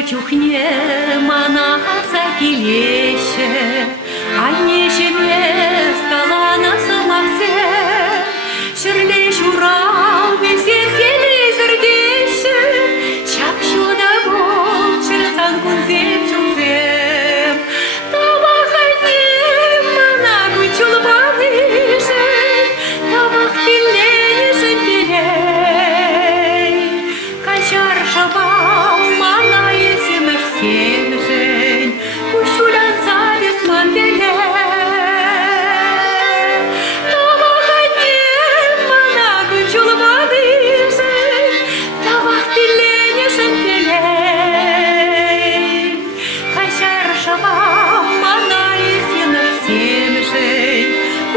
чухне мана закилеще, аннешеме скала на самахсе, шерле шурал везет келезердеше, чапшу да бол чырсан кунзем чулзем, табахайне мана кучул бавыше, табах пилленешен пилей, качар шаба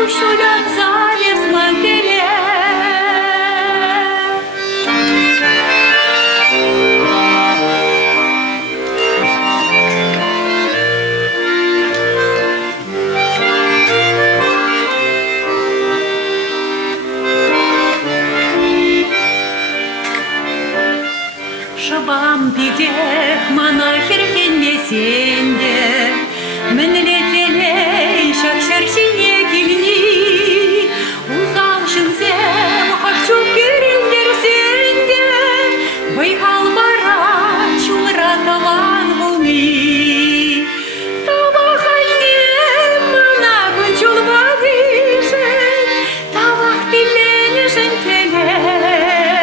Шулятся без лагеря. Шабам пидех монахер хен месенде, менлетелей шакшаршине килни, узал шинзем хашчу керендер сенде, байхал бара чулраталан булми. Табахайне мана гунчул бадышен, табах пиленешен телей,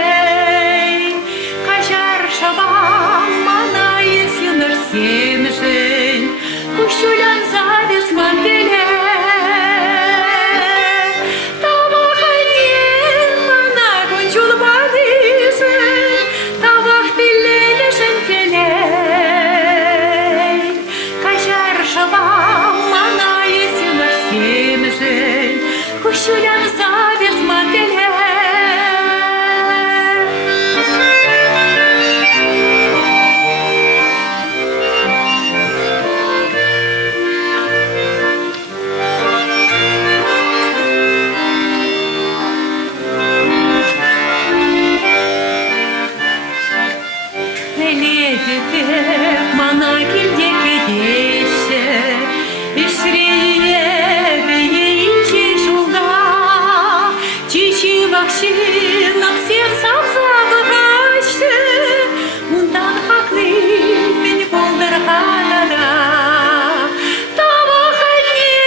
кашар шабам мана есюнер семешен, кушулян завес мантеле. Табахайне мана гунчул бадышен, табах пиленешен телей, кашар шабам мана есюнер семешен, кушулян завес мантеле. Мана килде кедеше, ишрине вейинче шулда, чичи бакши нам всем сам забыгачты, мундан хаклы мен болдыр ханада. Табахайне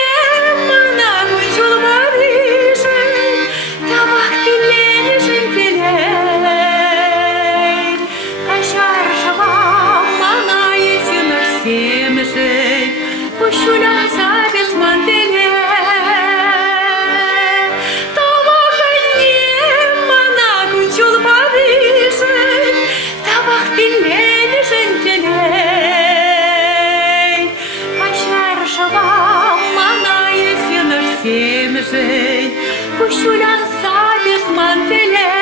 мана гунчул бадышен, табах пиленешен телей, кашар шабам мана есюнер семешен, кушуляца без мантеле. Табахайне мана гунчул бадышен, табах пиленешен телей, кашар шабам мана есюнер семешен, кушуляца без мантеле.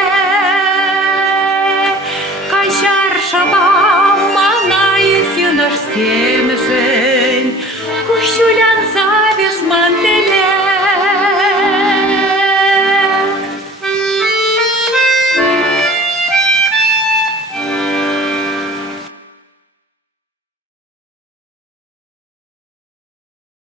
Кашар шабам мана есюнер семешен.